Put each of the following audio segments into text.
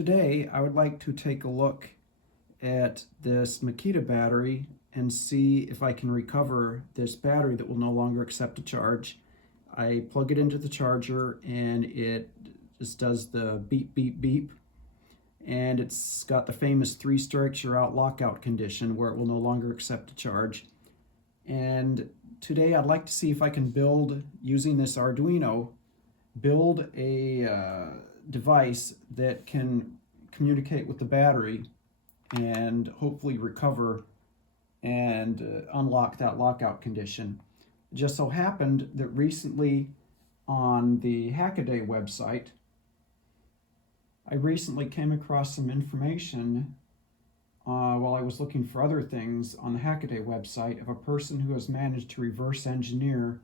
Today, I would like to take a look at this Makita battery and see if I can recover this battery that will no longer accept a charge. I plug it into the charger and it just does the beep, beep, beep. And it's got the famous 3 strikes you're out lockout condition where it will no longer accept a charge. And today I'd like to see if I can build, using this Arduino, build a device that can communicate with the battery and hopefully recover and unlock that lockout condition. It just so happened that recently on the Hackaday website, I recently came across some information while I was looking for other things on the Hackaday website of a person who has managed to reverse engineer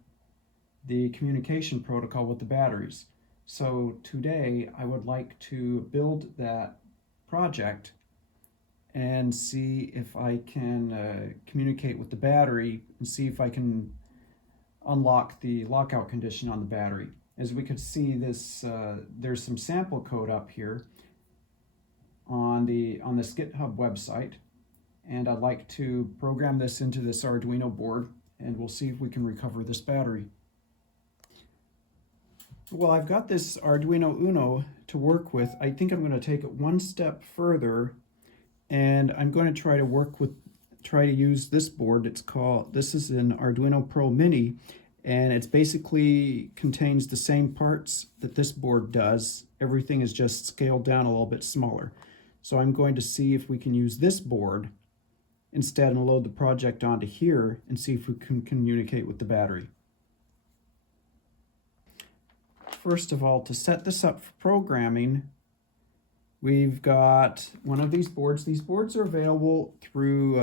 the communication protocol with the batteries. So today I would like to build that project and see if I can communicate with the battery and see if I can unlock the lockout condition on the battery. As we could see, there's some sample code up here on this GitHub website, and I'd like to program this into this Arduino board, and we'll see if we can recover this battery. Well, I've got this Arduino Uno to work with. I think I'm going to take it one step further, and I'm going to try to use this board. This is an Arduino Pro Mini, and it's basically contains the same parts that this board does. Everything is just scaled down a little bit smaller. So I'm going to see if we can use this board instead and load the project onto here and see if we can communicate with the battery. First of all, to set this up for programming, we've got one of these boards. These boards are available through,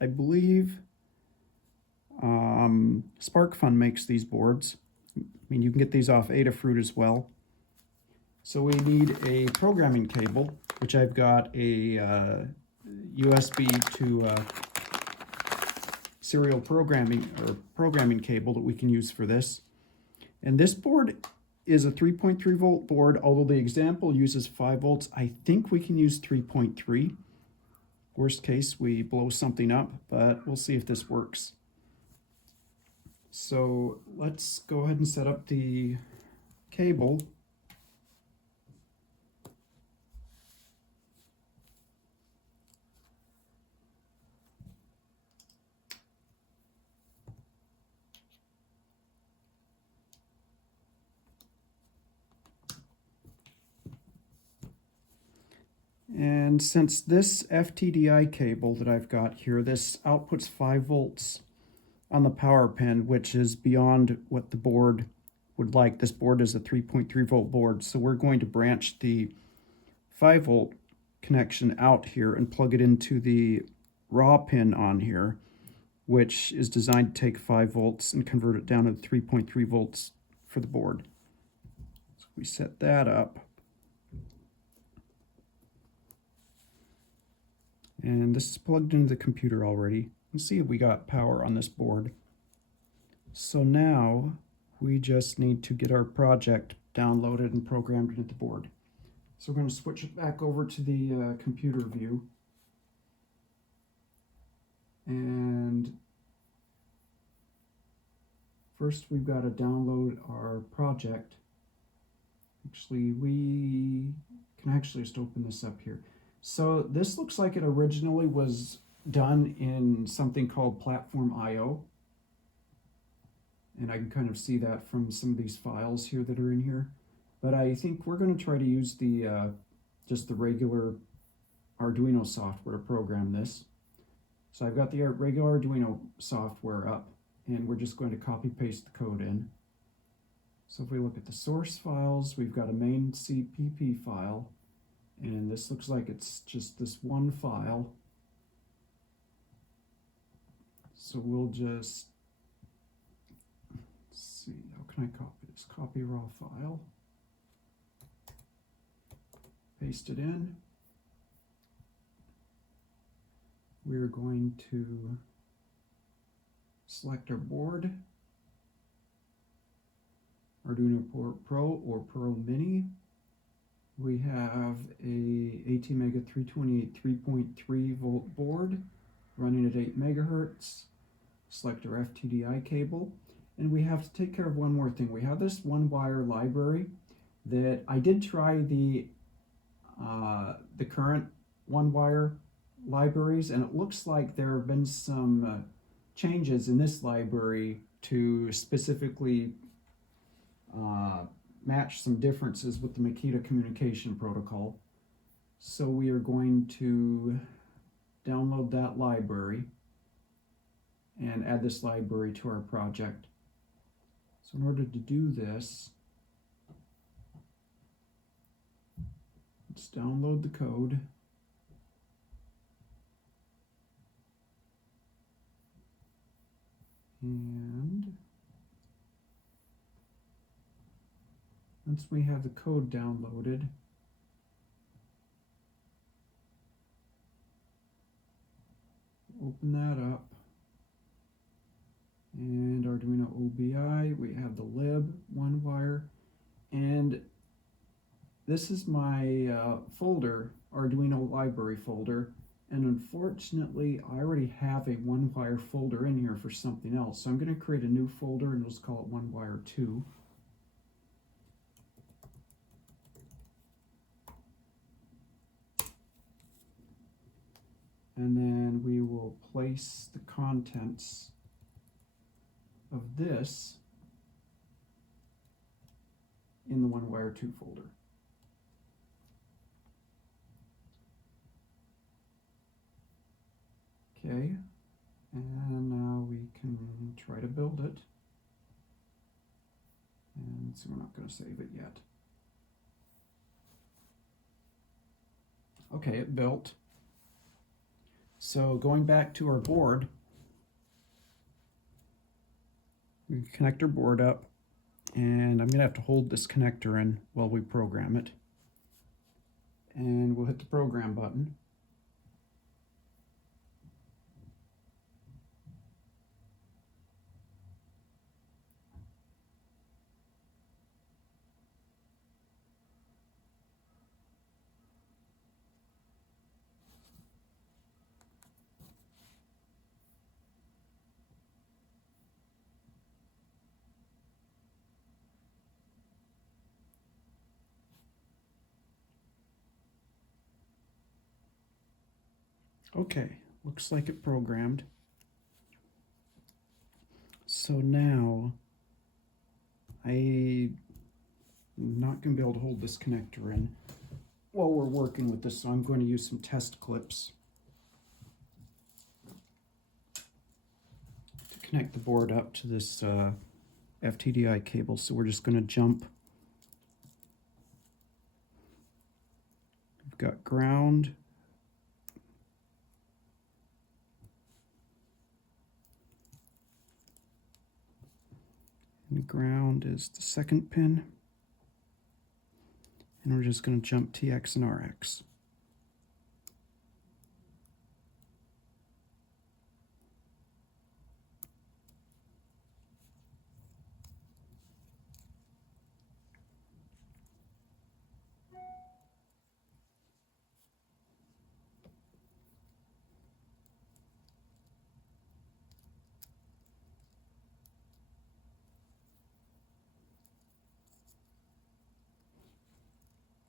I believe, SparkFun makes these boards. I mean, you can get these off Adafruit as well. So we need a programming cable, which I've got a USB to serial programming cable that we can use for this. And this board is a 3.3 volt board, although the example uses 5 volts. I think we can use 3.3. Worst case, we blow something up, but we'll see if this works. So let's go ahead and set up the cable. And since this FTDI cable that I've got here, this outputs 5 volts on the power pin, which is beyond what the board would like. This board is a 3.3 volt board, so we're going to branch the 5 volt connection out here and plug it into the raw pin on here, which is designed to take 5 volts and convert it down to 3.3 volts for the board. So we set that up. And this is plugged into the computer already. Let's see if we got power on this board. So now we just need to get our project downloaded and programmed into the board. So we're going to switch it back over to the computer view. And first we've got to download our project. Actually, we can actually just open this up here. So this looks like it originally was done in something called Platform IO. And I can kind of see that from some of these files here that are in here. But I think we're going to try to use the just the regular Arduino software to program this. So I've got the regular Arduino software up, and we're just going to copy paste the code in. So if we look at the source files, we've got a main CPP file. And this looks like it's just this one file. So we'll just, let's see, how can I copy this? Copy raw file. Paste it in. We're going to select our board, Arduino Pro or Pro Mini. We have a ATmega 328 3.3 volt board running at 8 megahertz. Select our FTDI cable, and we have to take care of one more thing. We have this one wire library that I did try the current one wire libraries, and it looks like there have been some changes in this library to specifically match some differences with the Makita communication protocol. So we are going to download that library and add this library to our project. So in order to do this, let's download the code. And once we have the code downloaded, open that up. And Arduino OBI, we have the lib, one wire, and this is my folder, Arduino library folder, and unfortunately I already have a one wire folder in here for something else, so I'm going to create a new folder and let's call it one wire 2. And then we will place the contents of this in the one wire 2 folder. Okay, and now we can try to build it. And so we're not going to save it yet. Okay, it built. So going back to our board, we connect our board up, and I'm going to have to hold this connector in while we program it. And we'll hit the program button. Okay, looks like it programmed. So now I'm not going to be able to hold this connector in while we're working with this, so I'm going to use some test clips to connect the board up to this FTDI cable. So we're just going to jump. We've got ground. And ground is the second pin. And we're just going to jump TX and RX.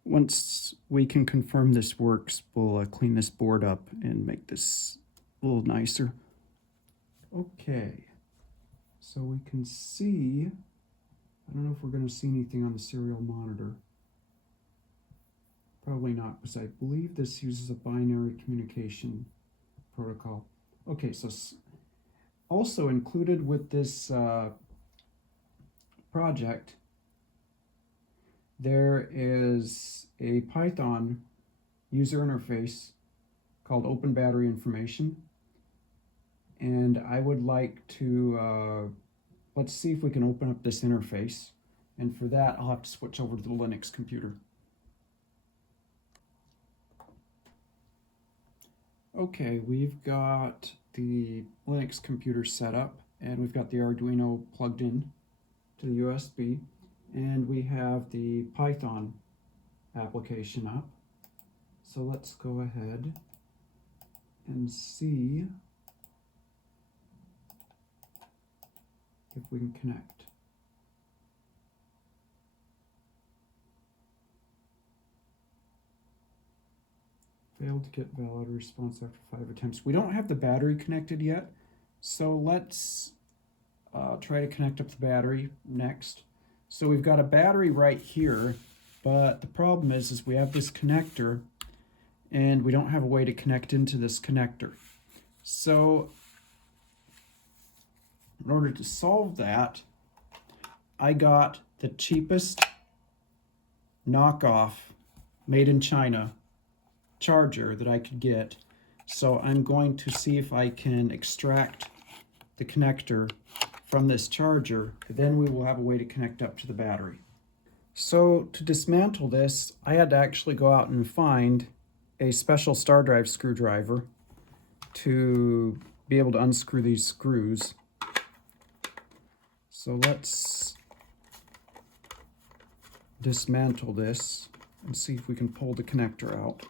Once we can confirm this works, we'll clean this board up and make this a little nicer. Okay, so we can see, I don't know if we're going to see anything on the serial monitor. Probably not, because I believe this uses a binary communication protocol. Okay, so also included with this project, there is a Python user interface called Open Battery Information, and I would like to let's see if we can open up this interface, and for that I'll have to switch over to the Linux computer. Okay, we've got the Linux computer set up, and we've got the Arduino plugged in to the USB. And we have the Python application up. So let's go ahead and see if we can connect. Failed to get valid response after 5 attempts. We don't have the battery connected yet, so let's try to connect up the battery next. So we've got a battery right here, but the problem is we have this connector and we don't have a way to connect into this connector. So in order to solve that, I got the cheapest knockoff made in China charger that I could get. So I'm going to see if I can extract the connector from this charger, then we will have a way to connect up to the battery. So to dismantle this, I had to actually go out and find a special star drive screwdriver to be able to unscrew these screws. So let's dismantle this and see if we can pull the connector out.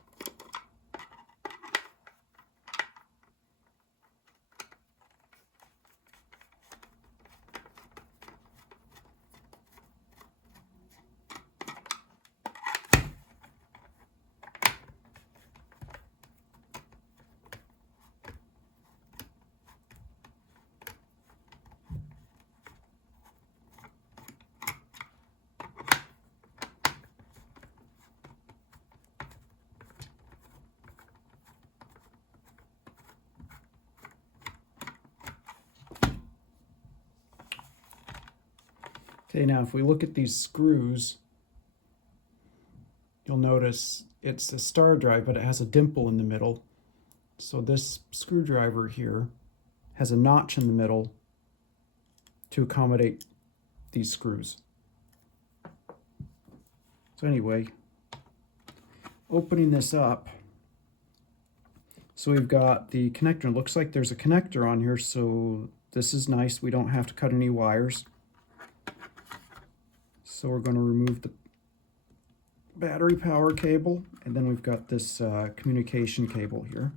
Okay, now if we look at these screws, you'll notice it's a star drive, but it has a dimple in the middle. So this screwdriver here has a notch in the middle to accommodate these screws. So anyway, opening this up, so we've got the connector. It looks like there's a connector on here, so this is nice. We don't have to cut any wires. So we're going to remove the battery power cable, and then we've got this communication cable here.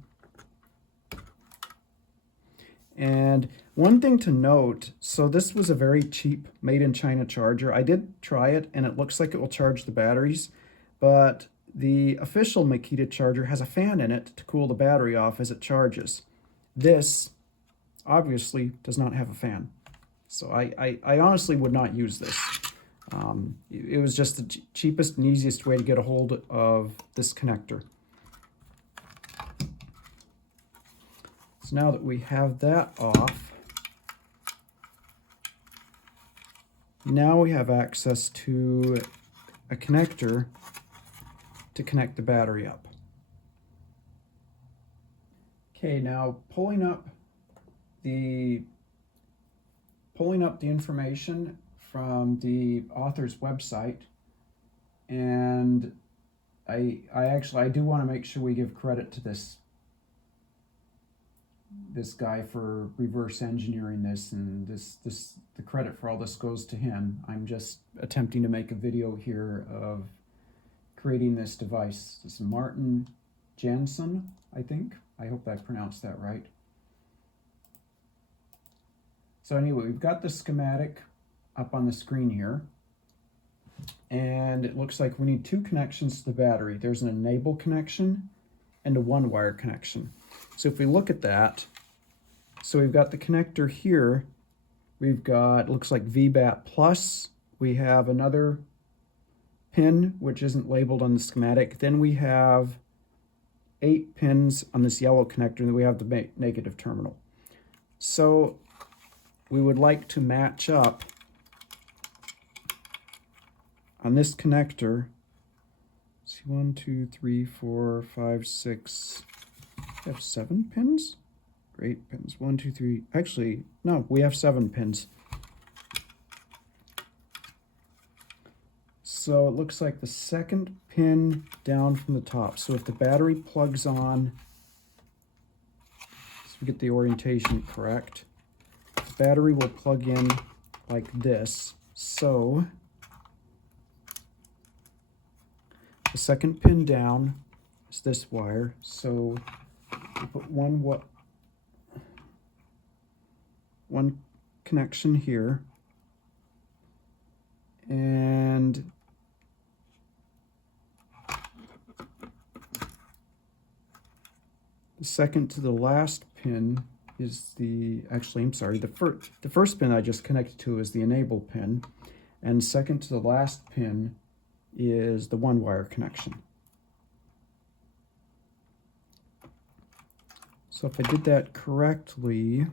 And one thing to note, so this was a very cheap made in China charger. I did try it and it looks like it will charge the batteries, but the official Makita charger has a fan in it to cool the battery off as it charges. This obviously does not have a fan. So I honestly would not use this. It was just the cheapest and easiest way to get a hold of this connector. So now that we have that off, now we have access to a connector to connect the battery up. Okay, now pulling up the information from the author's website, and I do want to make sure we give credit to this guy for reverse engineering this, and the credit for all this goes to him. I'm just attempting to make a video here of creating this device. This is Martin Jansson, I think. I hope I pronounced that right. So anyway, we've got the schematic up on the screen here, and it looks like we need two connections to the battery. There's an enable connection and a one-wire connection. So if we look at that, so we've got the connector here, we've got, looks like VBAT plus, we have another pin which isn't labeled on the schematic, then we have 8 pins on this yellow connector, and then we have the negative terminal. So we would like to match up on this connector. See, 1, 2, 3, 4, 5, 6. We have 7 pins? Or 8 pins. 1, 2, 3. Actually, no, we have 7 pins. So it looks like the second pin down from the top. So if the battery plugs on, so we get the orientation correct, the battery will plug in like this. So the second pin down is this wire. So we put one connection here, and the second to the last pin is the first pin I just connected to is the enable pin, and second to the last pin is the one wire connection. So if I did that correctly,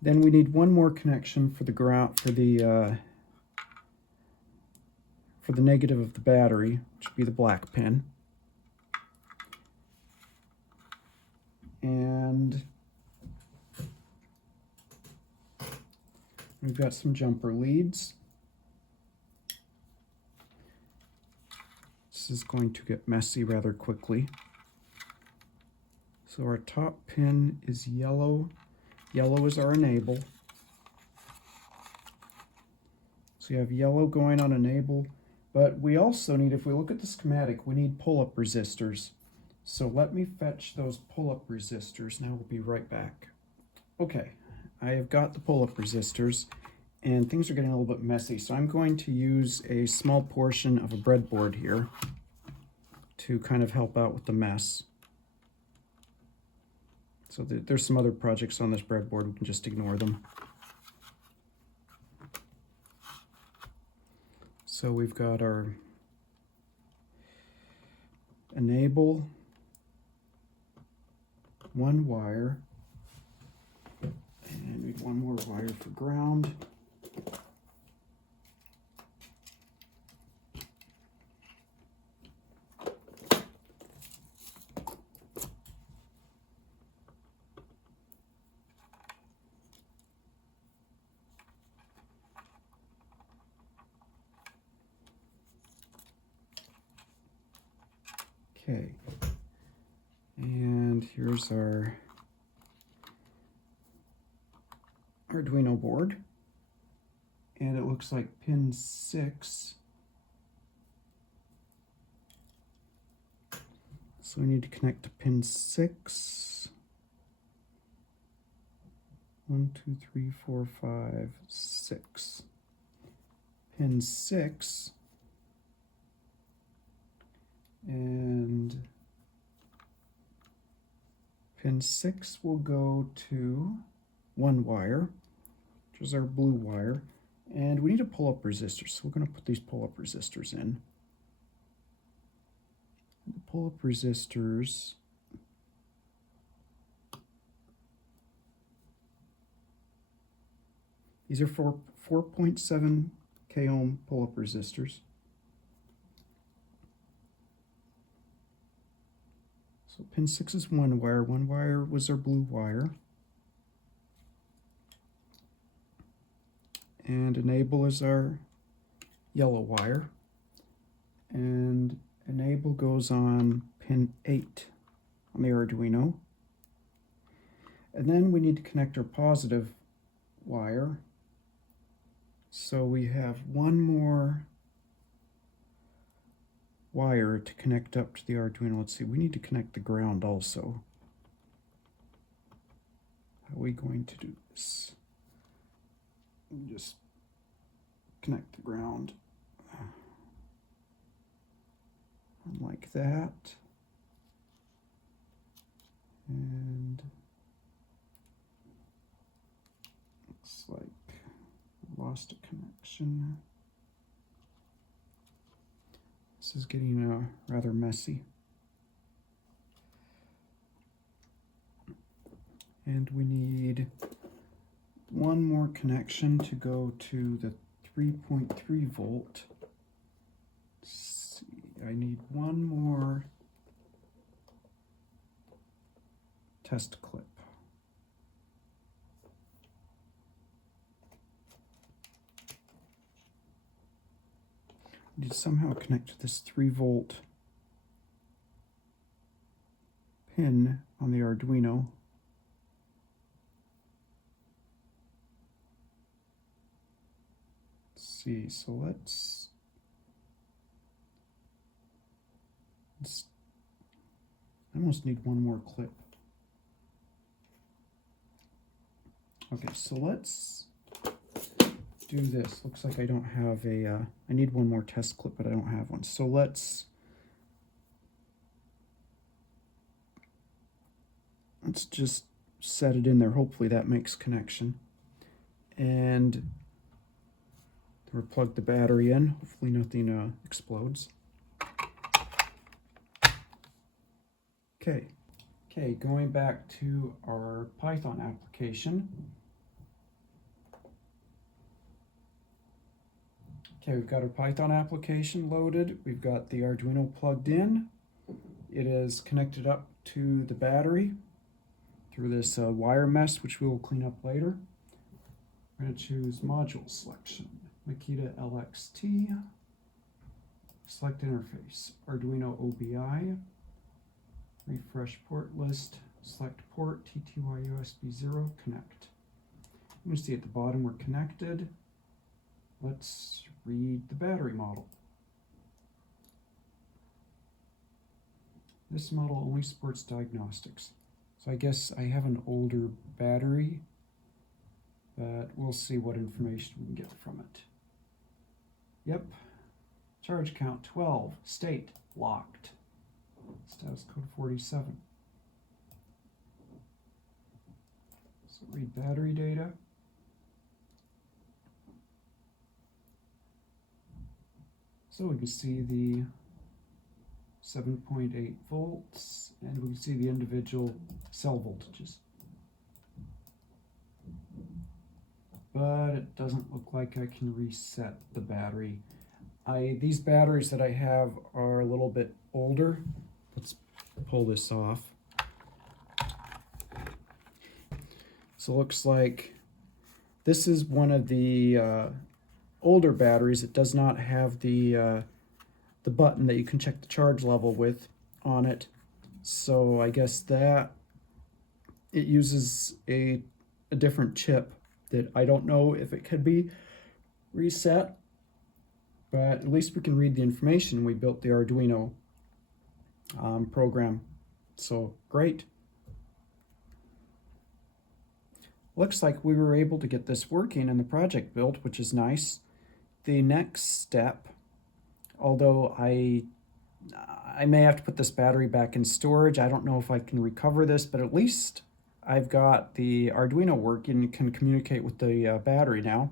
then we need one more connection for the ground, for the negative of the battery, which would be the black pin. And we've got some jumper leads. This is going to get messy rather quickly. So our top pin is yellow. Yellow is our enable. So you have yellow going on enable, but we also need, if we look at the schematic, we need pull-up resistors. So let me fetch those pull-up resistors. Now we'll be right back. Okay, I have got the pull-up resistors, and things are getting a little bit messy. So I'm going to use a small portion of a breadboard here to kind of help out with the mess. So there's some other projects on this breadboard, we can just ignore them. So we've got our enable, one wire, and we need one more wire for ground. Okay, and here's our Arduino board, and it looks like pin 6. So we need to connect to pin 6. 1, 2, 3, 4, 5, 6. Pin 6. And pin 6 will go to one wire, which is our blue wire, and we need a pull-up resistor, so we're going to put these pull-up resistors in. The pull-up resistors these are 4.7 k ohm pull-up resistors. So pin 6 is one wire was our blue wire. And enable is our yellow wire. And enable goes on pin 8 on the Arduino. And then we need to connect our positive wire. So we have one more wire to connect up to the Arduino. Let's see, we need to connect the ground also. How are we going to do this? Just connect the ground like that. And looks like we lost a connection. This is getting rather messy. And we need one more connection to go to the 3.3 volt. Let's see, I need one more test clip. I need to somehow connect to this 3 volt pin on the Arduino. See, so let's I almost need one more clip. Okay, so let's do this. Looks like I don't have a, I need one more test clip, but I don't have one. So let's just set it in there. Hopefully that makes connection. And we'll plug the battery in. Hopefully nothing explodes. Okay, going back to our Python application. Okay, we've got our Python application loaded. We've got the Arduino plugged in. It is connected up to the battery through this wire mesh, which we will clean up later. We're going to choose module selection, Makita LXT, select interface, Arduino OBI, refresh port list, select port, TTY USB 0, connect. You can see at the bottom we're connected. Let's read the battery model. This model only supports diagnostics. So I guess I have an older battery, but we'll see what information we can get from it. Yep, charge count 12, state locked, status code 47. So read battery data. So we can see the 7.8 volts, and we can see the individual cell voltages. But it doesn't look like I can reset the battery. These batteries that I have are a little bit older. Let's pull this off. So it looks like this is one of the older batteries. It does not have the button that you can check the charge level with on it. So I guess that it uses a different chip that I don't know if it could be reset, but at least we can read the information. We built the Arduino program, so great. Looks like we were able to get this working and the project built, which is nice. The next step, although I may have to put this battery back in storage. I don't know if I can recover this, but at least I've got the Arduino working and can communicate with the battery now.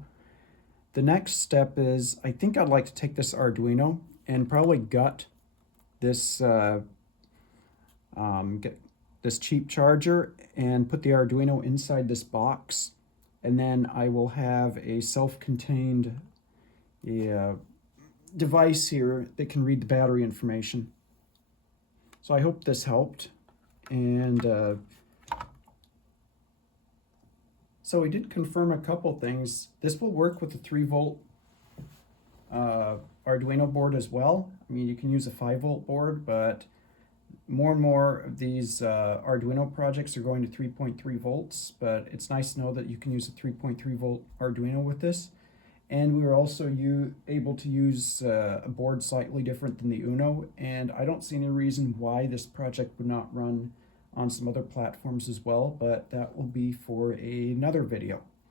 The next step is, I think I'd like to take this Arduino and probably gut this get this cheap charger and put the Arduino inside this box, and then I will have a self-contained device here that can read the battery information. So I hope this helped. And so we did confirm a couple things. This will work with the 3-volt Arduino board as well. I mean, you can use a 5-volt board, but more and more of these Arduino projects are going to 3.3 volts, but it's nice to know that you can use a 3.3 volt Arduino with this. And we were also able to use a board slightly different than the Uno, and I don't see any reason why this project would not run on some other platforms as well, but that will be for another video.